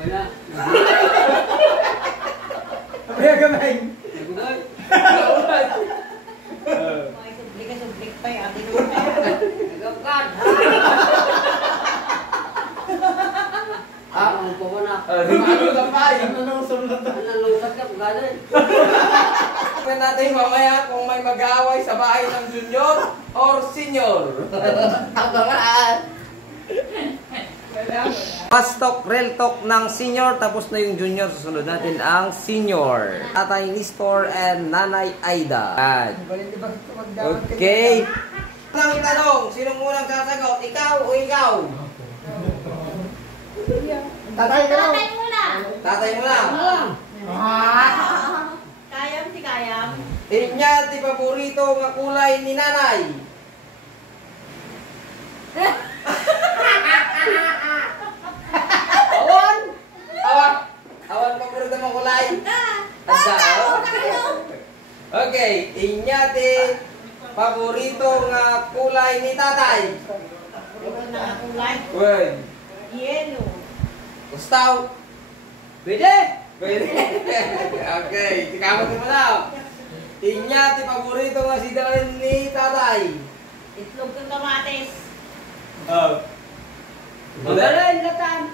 Wala. Kaya gamay. Nagugay. May sublik pa yung atin naman na yan. Nagapkan. Ang pumanak. Ano pa? Yung nalusong na to. Nalusag ka, gano'n. Tignan natin mamaya kung may mag-aaway sa bahay ng junior or senior. Abangan! Fast talk, real talk ng senior, tapos na yung junior. Susunod natin ang senior. Tatay Nestor and Nanay Aida. Okay. Ang tanong, sinong unang sasagot? Ikaw o ikaw? Tatay muna. Tatay mo na. Kayam si Kayam. Inya, di paborito nga kulay ni nanay. Awan! Awan! Awan paborito mo kulay? Okay, inya di paborito nga kulay ni tatay. Ito na ang kulay. Word. Yellow. Gustaw. Pwede? Pwede. Okay, tikamot mo na. Inya di paborito nga si dalhin ni tatay. Itlog ng kamatis. Oh. Magaling, latan.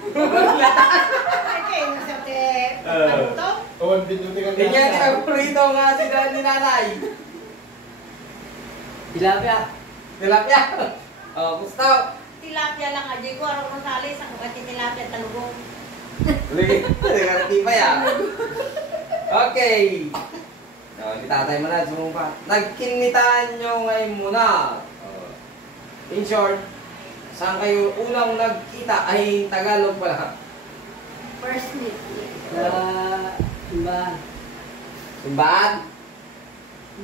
Okay, nasabi. Paluto. Inya di paborito nga si dalhin ni nanay. Tilapia. Tilapia. Oh, Gustaw. Tilapia lang aja ko. Araw Rosales. Ako kasi tilapia talugong. Lagi pa yan. Okay. Oh, di tatay mo na, sumumpa. Nagkinitaan nyo ngayon muna. In short, saan kayo unang nagkita ay Tagalog pala? First meet. Sa simbahan. Simbahan?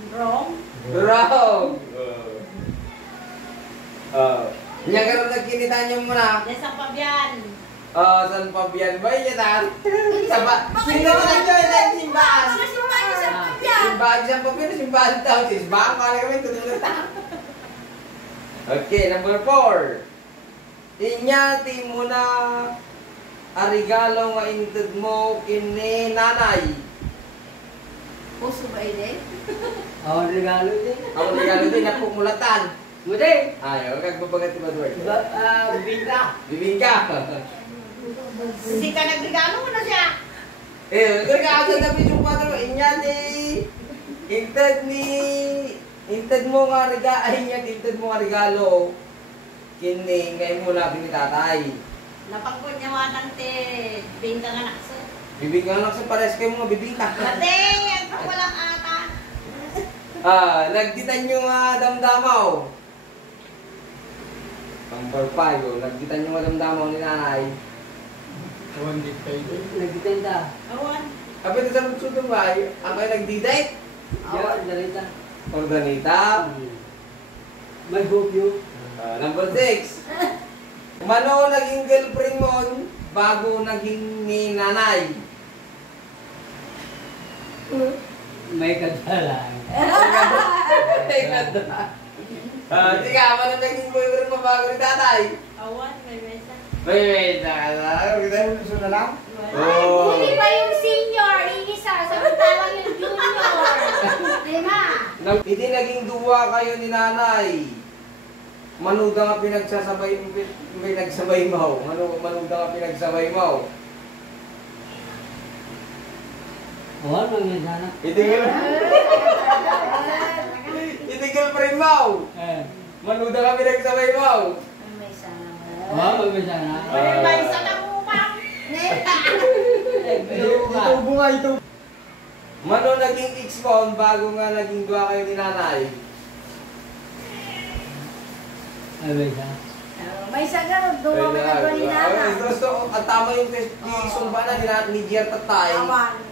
Wrong. Wrong! Hindi ka rin nagkinitaan nyo muna. Yan sa Pabian. San Fabian ba yun yan? Sino na nag-join na yung simbahan? Simbahan sa Pabian. Simbahan San Fabian, simbahan daw. Simbahan ka kami, tutulog na. Okay, number 4. Inyati mo na arigalo nga inted mo kini nanay. Puso ba ide? Ako regalo din. Ako regalo din, napumulatan. Mudi. Ayaw, kagbabagat ba doon? Bibingka. Bibingka. Si ka nagregalo mo na siya. Regalo na piso 4. Inyati. Inted mo nga regalo. Ay, inted mo nga regalo. Kini, ngayon mo na tatay. Napagpunyawanan te. Bingka nga nakso. Bibingka lang sa pares kayo mga bibingka. Mate, yan pa walang ata. Nagditan nyo nga damdamaw. Number 5, nagditan nyo nga damdamaw ni nanay. Nagtitenda. Awan. Kapit na sa magsudong ba, ang kayo nagdi-date? Awan, dalita. Organita. May hope you. Number 6. Mano naging girlfriend mo bago naging ni nanay? May kadalang. Tika, mano naging boyfriend mo bago ni tatay? Awan, may mesa. Wait, gusto na lang? Oh. Hindi ba yung senior? Iisa, samantalang yung junior. Lima. Hindi naging duwa kayo ni nanay. Manuda nga pinagsabay mo. Manuda nga pinagsabay mo. Awan, mga sana. Hindi girlfriend mo. Manuda nga pinagsabay mo. May sana. Awan, mga sana. May isa na upang. Itubo nga ito. Mano naging ex mo bago nga naging duwa kayo ni nanay? May sana. May sagarod, duwa ka na ba hinana? Gusto, at tama yung sumba na ni Gier Tatay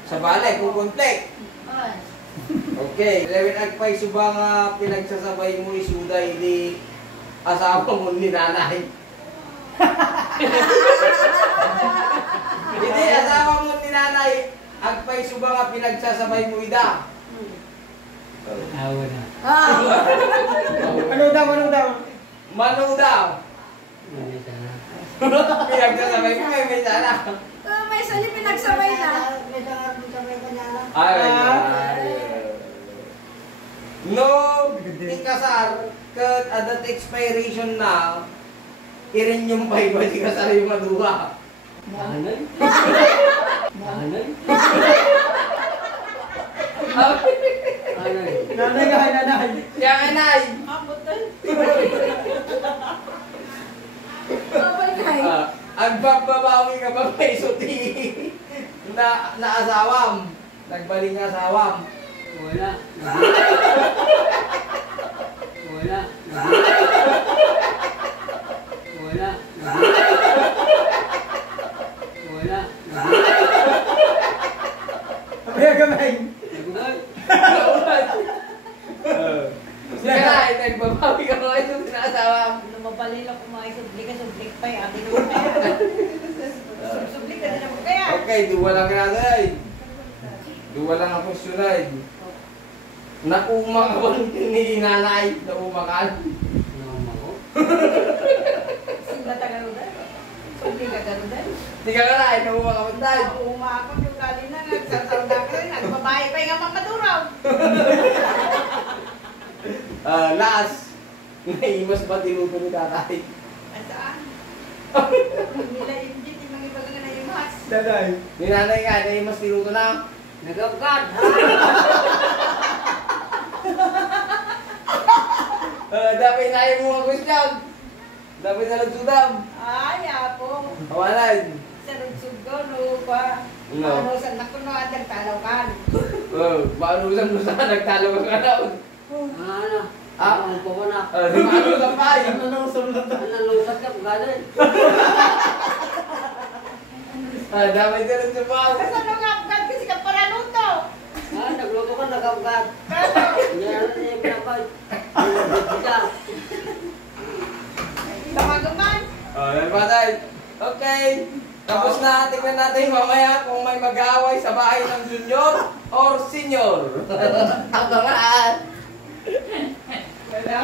sa balay, kung konflict. Okay, 11 agpay suba nga pinagsasabay mo isuda hindi asawa mo ni nanay. Hindi asawa mo ni nanay, agpay suba nga pinagsasabay mo ida. Awan na. Ano daw? Mano daw? May sana. Pinagsasabay mo may sana. May Minsan yung pinagsabay na. Ay, no, ikasar, kat adat expiration na, irin yung pay, pwede kasar yung maduha. Nanay. Nanay. Nanay. Nanay ka, nanay. Yang enay. Ang pagbabawi ka ba may suti na asawam, nagbaling asawam. Wala. Wala. Wala. Wala. Kaya gamay. Nagubay. Sige na, nagbabawi ka ba yung sinasawam. Lumabalil ako mga isublik pa yung atin naman kaya. Sublik ka din ako kaya. Okay, duwa lang natin. Duwa lang ang posyonan. Naumang ako ni nanay. Naumakan. Nauma ko. Sila tagarudan. Sublik ka garudan. Tika ka na, naumang ako tayo. Umakon yung gali na nagsasalda ka rin. Nagbabae pa yung mamaduraw. Last. Naimas ba tinuto ni tatay? Saan? Nila yung dito yung mga iba nga na yung mas. Nanay. Ni nanay nga, naimas tinuto na. Nagabgad. Dapat na yung mga question. Dapat na nagsudam. Ay, apo. Kawalan. Sa nagsugo, no ba? No. Ano, sa nakuno at nagtalaw ka. Maanusan mo sa nagtalo ka na. Ano? Ah? Ang pupunak. Di maanusan pa eh. Nalusat ka, galing. Dapat ka rin sa pao. Kasi ano nga, agad kasi ka para luto. Nagluto ka, nagabgad. Yan na yung pinapag. Tamagaman. Yan pa tayo. Okay. Tapos na, tingnan natin mamaya kung may mag-aaway sa bahay ng junior or senior. Abangan! Wala.